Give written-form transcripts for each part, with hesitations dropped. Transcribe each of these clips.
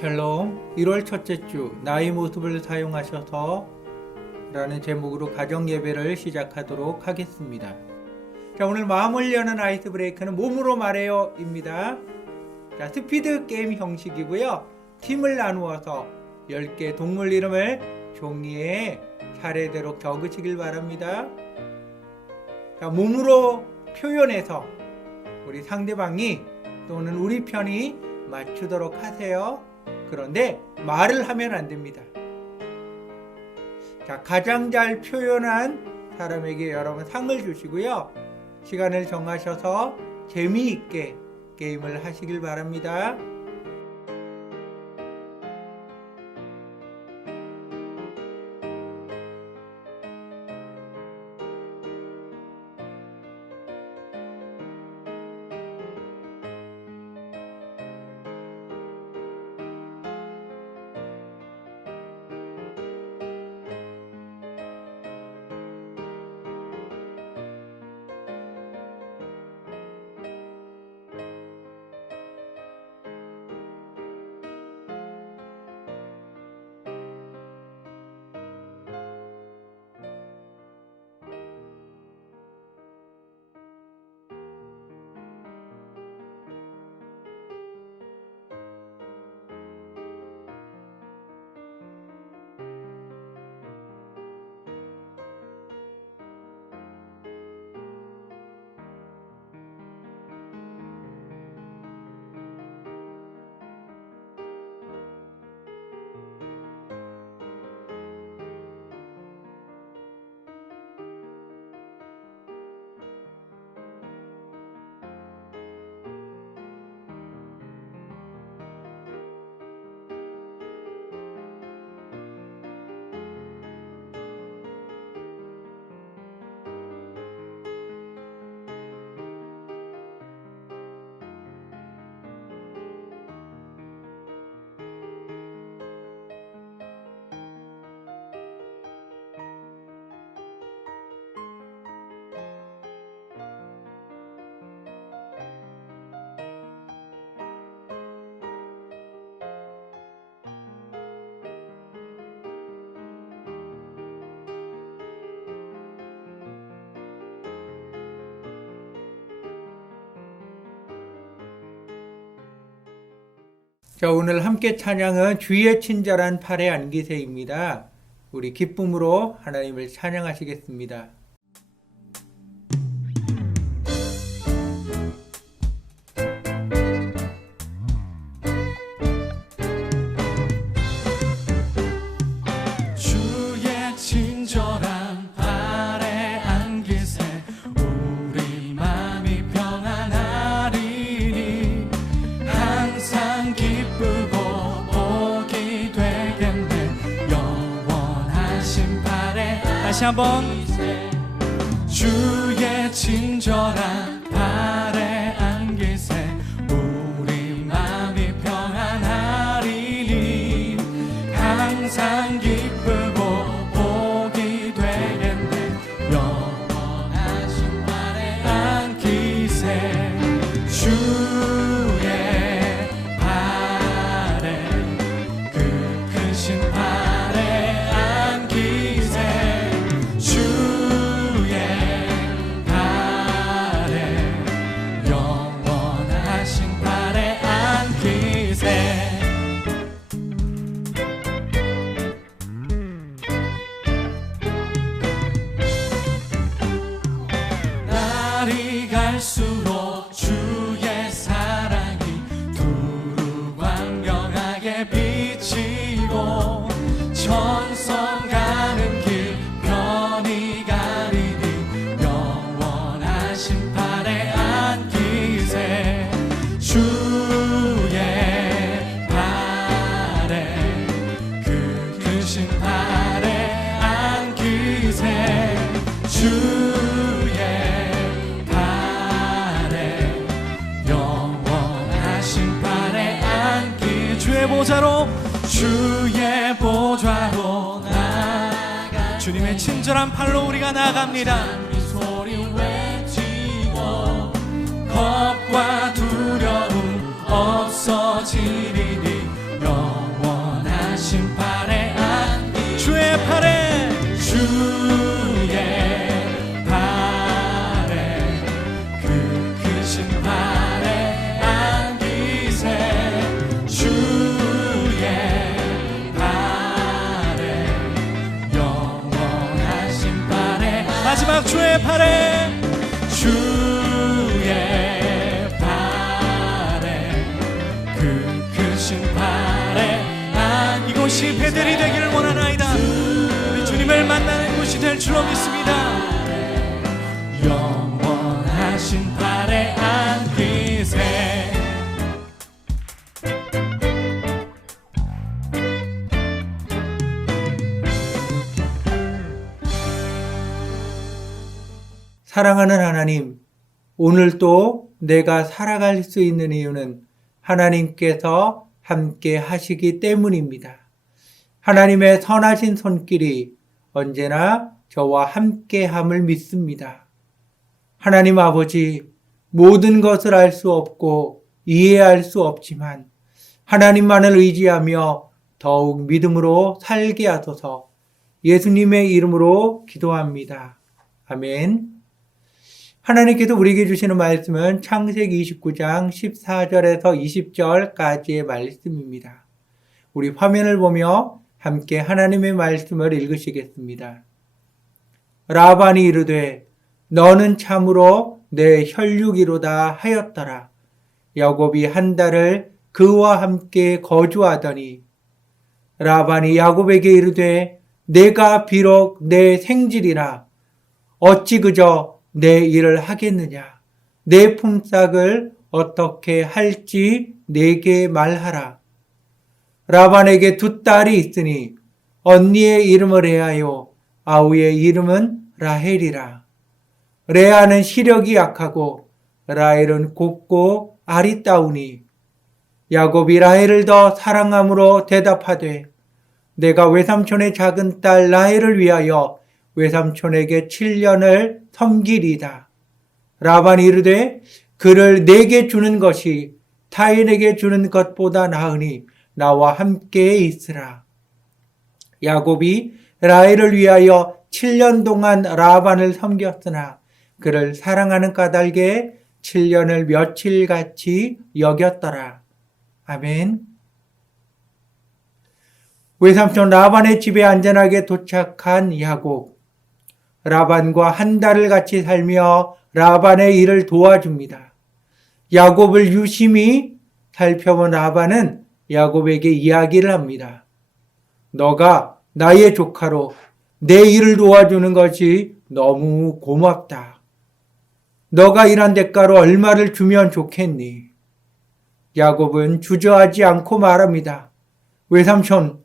샬롬. 1월 첫째 주 나의 모습을 사용하셔서 라는 제목으로 가정 예배를 시작하도록 하겠습니다. 자, 오늘 마음을 여는 아이스 브레이크는 몸으로 말해요 입니다. 자, 스피드 게임 형식이고요. 팀을 나누어서 10개 동물 이름을 종이에 차례대로 적으시길 바랍니다. 자, 몸으로 표현해서 우리 상대방이 또는 우리 편이 맞추도록 하세요. 그런데 말을 하면 안 됩니다. 자, 가장 잘 표현한 사람에게 여러분 상을 주시고요. 시간을 정하셔서 재미있게 게임을 하시길 바랍니다. 자, 오늘 함께 찬양은 주의 친절한 팔에 안기세입니다. 우리 기쁨으로 하나님을 찬양하시겠습니다. 주의 친절한 팔에 안기세 우리 맘이 평안하리니 항상 기쁘고 복이 되겠네 영원하신 팔에 다시 한번 주의 친절한 팔에 안기세 우리 맘이 평안하리니 항상 기쁘고 복이 되겠네 영원하신 팔에 안기세 주의 팔에 그 크신 팔에 안기세 주의 팔에 영원하신 팔에 안기세 날이 갈수록 주의 사랑이 두루 광명하게 비치고 천성 가는 길 편히 가리니 영원하신 팔에 안기세 주의 팔에 그 크신 팔에 안기세 주의 팔에 영원하신 팔에 안기 주의 보좌로 나아가 주님의 친절한 팔로 우리가 나아갑니다. 소리 외치고 겁과 두려움 없어지리니 신발에 안기세 주의 발에 영원한 신발에 마지막 주의 발에 주의 발에 그 큰 신발에 이곳이 베델이 되기를 원하나이다. 우리 주님을 만나는 곳이 될 줄로 믿습니다. 영원한 신발에 안기세 사랑하는 하나님, 오늘도 내가 살아갈 수 있는 이유는 하나님께서 함께 하시기 때문입니다. 하나님의 선하신 손길이 언제나 저와 함께함을 믿습니다. 하나님 아버지, 모든 것을 알 수 없고 이해할 수 없지만 하나님만을 의지하며 더욱 믿음으로 살게 하소서. 예수님의 이름으로 기도합니다. 아멘. 하나님께서 우리에게 주시는 말씀은 창세기 29장 14절에서 20절까지의 말씀입니다. 우리 화면을 보며 함께 하나님의 말씀을 읽으시겠습니다. 라반이 이르되 너는 참으로 내 혈육이로다 하였더라. 야곱이 한 달을 그와 함께 거주하더니 라반이 야곱에게 이르되 내가 비록 내 생질이라 어찌 그저 내 일을 하겠느냐. 내 품삯을 어떻게 할지 내게 말하라. 라반에게 두 딸이 있으니 언니의 이름을 레아요 아우의 이름은 라헬이라. 레아는 시력이 약하고 라헬은 곱고 아리따우니 야곱이 라헬을 더 사랑함으로 대답하되 내가 외삼촌의 작은 딸 라헬을 위하여 외삼촌에게 7년을 섬기리다. 라반이 이르되 그를 내게 주는 것이 타인에게 주는 것보다 나으니 나와 함께 있으라. 야곱이 라헬을 위하여 7년 동안 라반을 섬겼으나 그를 사랑하는 까닭에 7년을 며칠같이 여겼더라. 아멘. 외삼촌 라반의 집에 안전하게 도착한 야곱. 라반과 한 달을 같이 살며 라반의 일을 도와줍니다. 야곱을 유심히 살펴본 라반은 야곱에게 이야기를 합니다. 너가 나의 조카로 내 일을 도와주는 것이 너무 고맙다. 너가 일한 대가로 얼마를 주면 좋겠니? 야곱은 주저하지 않고 말합니다. 외삼촌,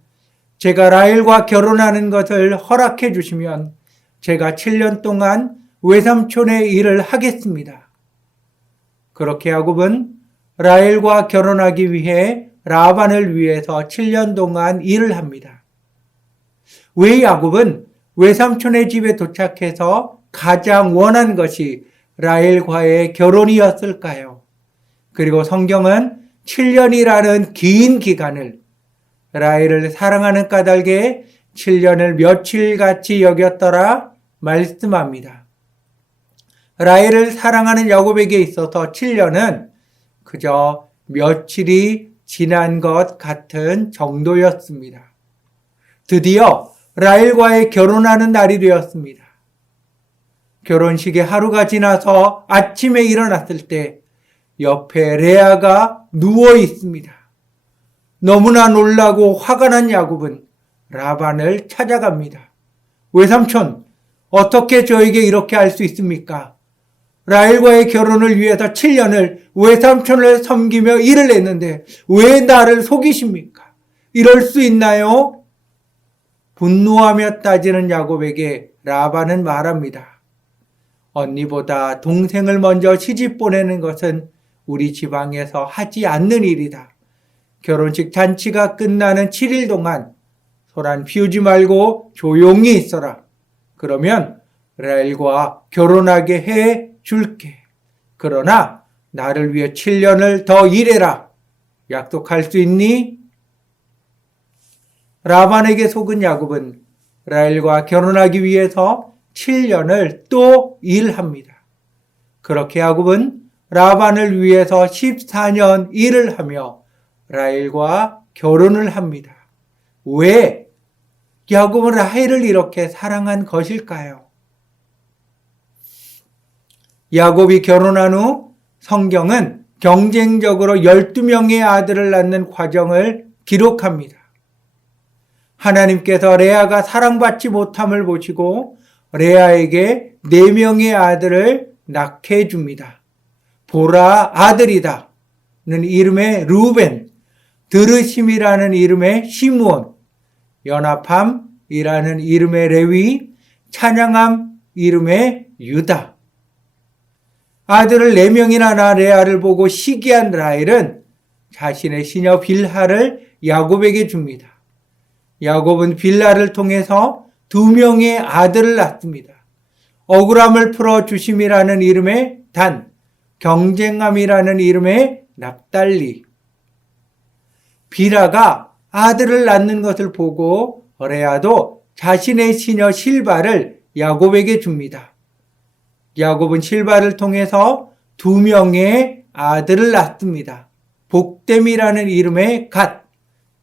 제가 라헬과 결혼하는 것을 허락해 주시면 제가 7년 동안 외삼촌의 일을 하겠습니다. 그렇게 야곱은 라헬과 결혼하기 위해 라반을 위해서 7년 동안 일을 합니다. 왜 야곱은 외삼촌의 집에 도착해서 가장 원한 것이 라헬과의 결혼이었을까요? 그리고 성경은 7년이라는 긴 기간을 라헬을 사랑하는 까닭에 7년을 며칠같이 여겼더라 말씀합니다. 라헬을 사랑하는 야곱에게 있어서 7년은 그저 며칠이 지난 것 같은 정도였습니다. 드디어 라헬과의 결혼하는 날이 되었습니다. 결혼식의 하루가 지나서 아침에 일어났을 때 옆에 레아가 누워 있습니다. 너무나 놀라고 화가 난 야곱은 라반을 찾아갑니다. 외삼촌, 어떻게 저에게 이렇게 할 수 있습니까? 라헬과의 결혼을 위해서 7년을 외삼촌을 섬기며 일을 했는데 왜 나를 속이십니까? 이럴 수 있나요? 분노하며 따지는 야곱에게 라반은 말합니다. 언니보다 동생을 먼저 시집 보내는 것은 우리 지방에서 하지 않는 일이다. 결혼식 잔치가 끝나는 7일 동안 소란 피우지 말고 조용히 있어라. 그러면 라헬과 결혼하게 해 줄게. 그러나 나를 위해 7년을 더 일해라. 약속할 수 있니? 라반에게 속은 야곱은 라헬과 결혼하기 위해서 7년을 또 일합니다. 그렇게 야곱은 라반을 위해서 14년 일을 하며 라헬과 결혼을 합니다. 왜 야곱은 라헬을 이렇게 사랑한 것일까요? 야곱이 결혼한 후 성경은 경쟁적으로 12명의 아들을 낳는 과정을 기록합니다. 하나님께서 레아가 사랑받지 못함을 보시고 레아에게 4명의 아들을 낳게 해줍니다. 보라 아들이다 는 이름의 루벤, 드르심이라는 이름의 시므온, 연합함이라는 이름의 레위, 찬양함 이름의 유다. 아들을 4명이나 낳은 레아를 보고 시기한 라헬은 자신의 시녀 빌하를 야곱에게 줍니다. 야곱은 빌하를 통해서 2명의 아들을 낳습니다. 억울함을 풀어 주심이라는 이름의 단, 경쟁함이라는 이름의 납달리. 빌하가 아들을 낳는 것을 보고 레아도 자신의 시녀 실바를 야곱에게 줍니다. 야곱은 실바를 통해서 2명의 아들을 낳습니다. 복됨이라는 이름의 갓,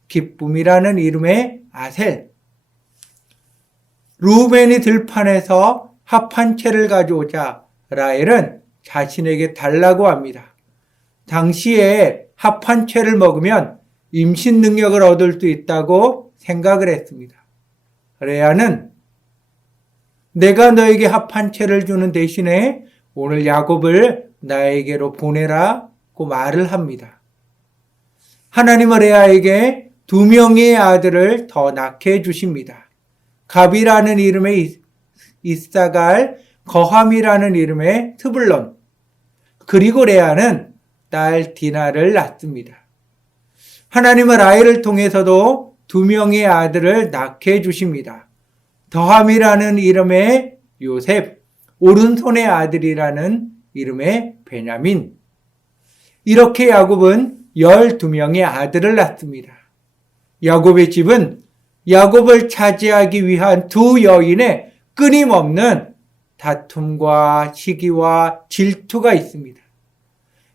기쁨이라는 이름의 아셀. 루벤이 들판에서 합 한 채를 가져오자 라헬은 자신에게 달라고 합니다. 당시에 합 한 채를 먹으면 임신 능력을 얻을 수 있다고 생각을 했습니다. 레아는 내가 너에게 합 한 채를 주는 대신에 오늘 야곱을 나에게로 보내라고 말을 합니다. 하나님은 레아에게 2명의 아들을 더 낳게 해주십니다. 갑이라는 이름의 이사갈, 거함이라는 이름의 스불론, 그리고 레아는 딸 디나를 낳습니다. 하나님은 라헬을 통해서도 2명의 아들을 낳게 해주십니다. 더함이라는 이름의 요셉, 오른손의 아들이라는 이름의 베냐민. 이렇게 야곱은 12명의 아들을 낳습니다. 야곱의 집은 야곱을 차지하기 위한 2 여인의 끊임없는 다툼과 시기와 질투가 있습니다.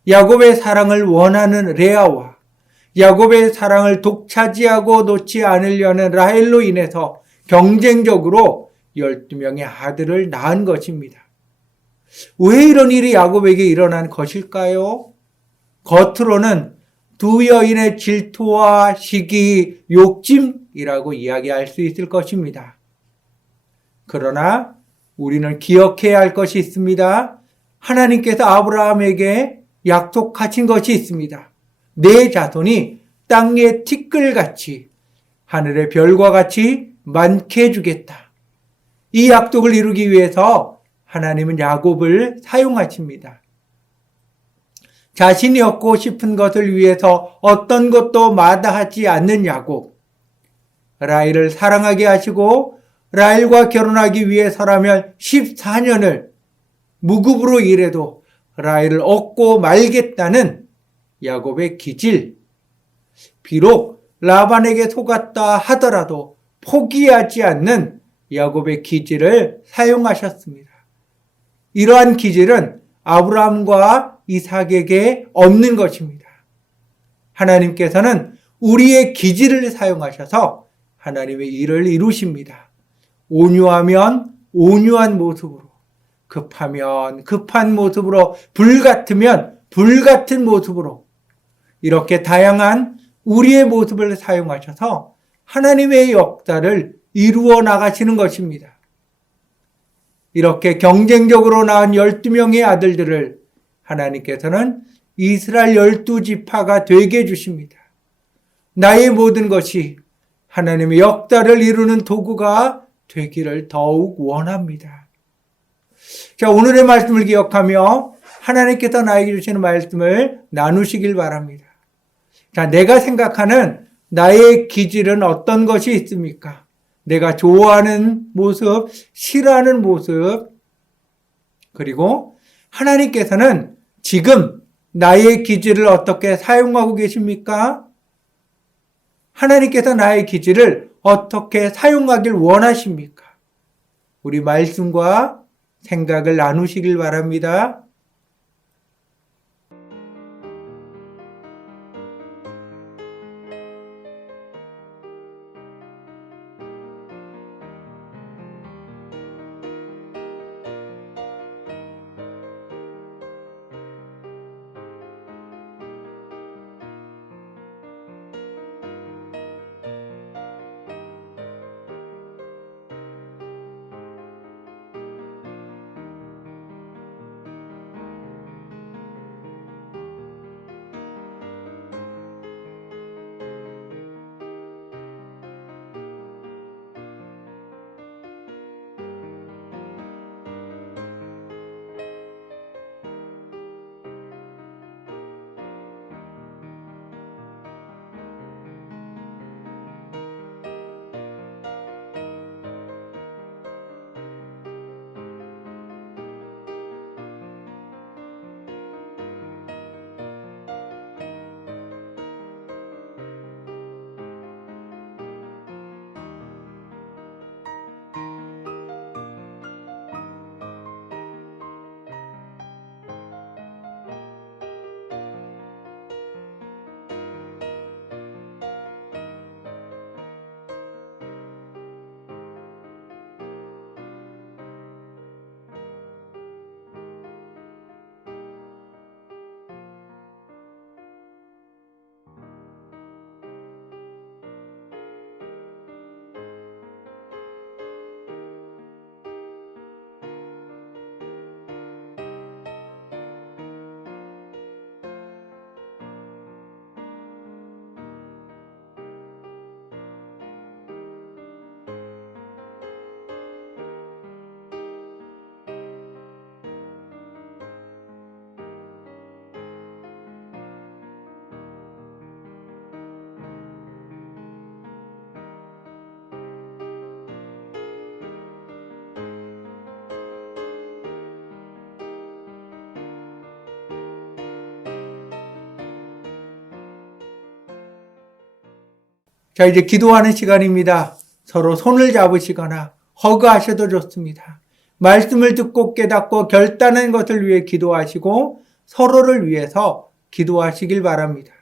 야곱의 사랑을 원하는 레아와 야곱의 사랑을 독차지하고 놓지 않으려는 라헬로 인해서 경쟁적으로 12명의 아들을 낳은 것입니다. 왜 이런 일이 야곱에게 일어난 것일까요? 겉으로는 2 여인의 질투와 시기, 욕심이라고 이야기할 수 있을 것입니다. 그러나 우리는 기억해야 할 것이 있습니다. 하나님께서 아브라함에게 약속하신 것이 있습니다. 내 자손이 땅의 티끌같이 하늘의 별과 같이 많게 해주겠다. 이 약속을 이루기 위해서 하나님은 야곱을 사용하십니다. 자신이 얻고 싶은 것을 위해서 어떤 것도 마다하지 않는 야곱. 라헬을 사랑하게 하시고 라헬과 결혼하기 위해서라면 14년을 무급으로 일해도 라헬을 얻고 말겠다는 야곱의 기질. 비록 라반에게 속았다 하더라도 포기하지 않는 야곱의 기질을 사용하셨습니다. 이러한 기질은 아브라함과 이삭에게 없는 것입니다. 하나님께서는 우리의 기질을 사용하셔서 하나님의 일을 이루십니다. 온유하면 온유한 모습으로, 급하면 급한 모습으로, 불같으면 불같은 모습으로 이렇게 다양한 우리의 모습을 사용하셔서 하나님의 역사를 이루어 나가시는 것입니다. 이렇게 경쟁적으로 낳은 12명의 아들들을 하나님께서는 이스라엘 12지파가 되게 해주십니다. 나의 모든 것이 하나님의 역사를 이루는 도구가 되기를 더욱 원합니다. 자, 오늘의 말씀을 기억하며 하나님께서 나에게 주시는 말씀을 나누시길 바랍니다. 자, 내가 생각하는 나의 기질은 어떤 것이 있습니까? 내가 좋아하는 모습, 싫어하는 모습, 그리고 하나님께서는 지금 나의 기질을 어떻게 사용하고 계십니까? 하나님께서 나의 기질을 어떻게 사용하길 원하십니까? 우리 말씀과 생각을 나누시길 바랍니다. 자, 이제 기도하는 시간입니다. 서로 손을 잡으시거나 허그하셔도 좋습니다. 말씀을 듣고 깨닫고 결단한 것을 위해 기도하시고 서로를 위해서 기도하시길 바랍니다.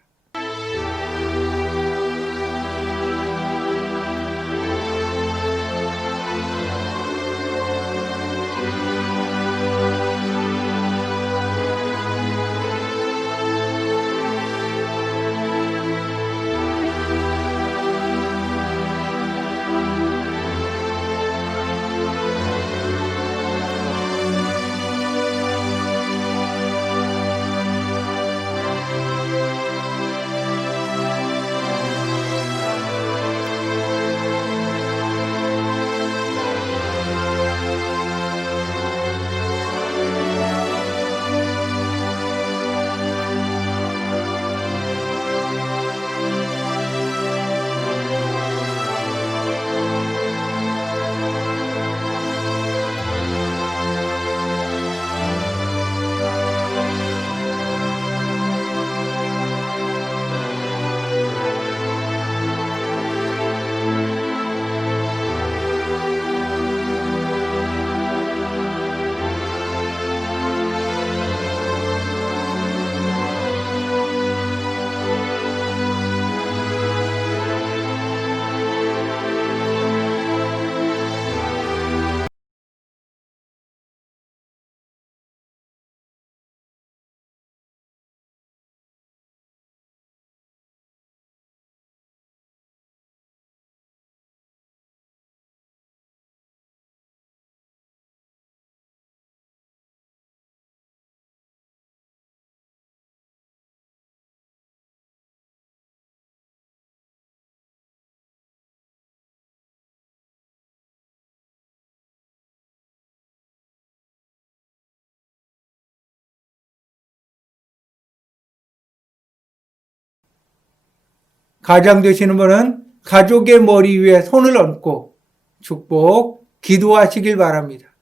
가장 되시는 분은 가족의 머리 위에 손을 얹고 축복, 기도하시길 바랍니다.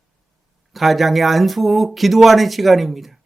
가장의 안수 후 기도하는 시간입니다.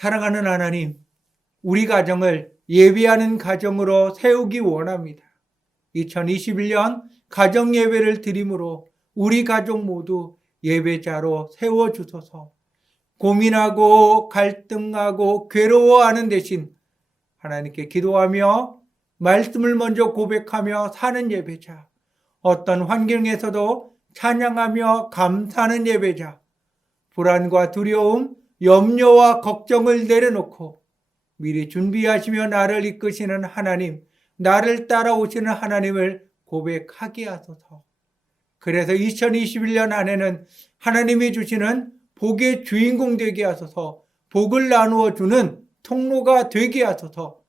사랑하는 하나님, 우리 가정을 예배하는 가정으로 세우기 원합니다. 2021년 가정예배를 드림으로 우리 가족 모두 예배자로 세워주소서. 고민하고 갈등하고 괴로워하는 대신 하나님께 기도하며 말씀을 먼저 고백하며 사는 예배자, 어떤 환경에서도 찬양하며 감사하는 예배자, 불안과 두려움, 염려와 걱정을 내려놓고 미리 준비하시며 나를 이끄시는 하나님, 나를 따라오시는 하나님을 고백하게 하소서. 그래서 2021년 안에는 하나님이 주시는 복의 주인공 되게 하소서, 복을 나누어 주는 통로가 되게 하소서,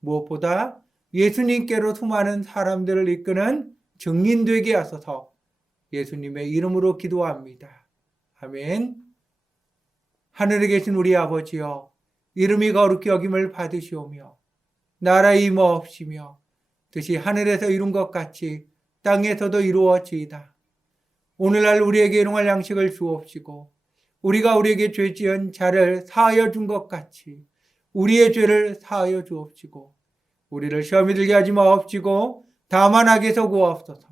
무엇보다 예수님께로 수많은 사람들을 이끄는 증인 되게 하소서, 예수님의 이름으로 기도합니다. 아멘. 하늘에 계신 우리 아버지여, 이름이 거룩히 여김을 받으시오며 나라의 임하옵시며 뜻이 하늘에서 이룬 것 같이 땅에서도 이루어지이다. 오늘날 우리에게 일용할 양식을 주옵시고 우리가 우리에게 죄 지은 자를 사하여 준 것 같이 우리의 죄를 사하여 주옵시고 우리를 시험에 들게 하지 마옵시고 다만 악에서 구하옵소서.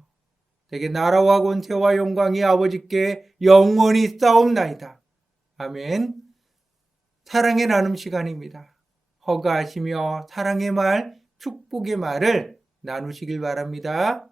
대개 나라와 권세와 영광이 아버지께 영원히 싸움나이다. 아멘. 사랑의 나눔 시간입니다. 허가하시며 사랑의 말, 축복의 말을 나누시길 바랍니다.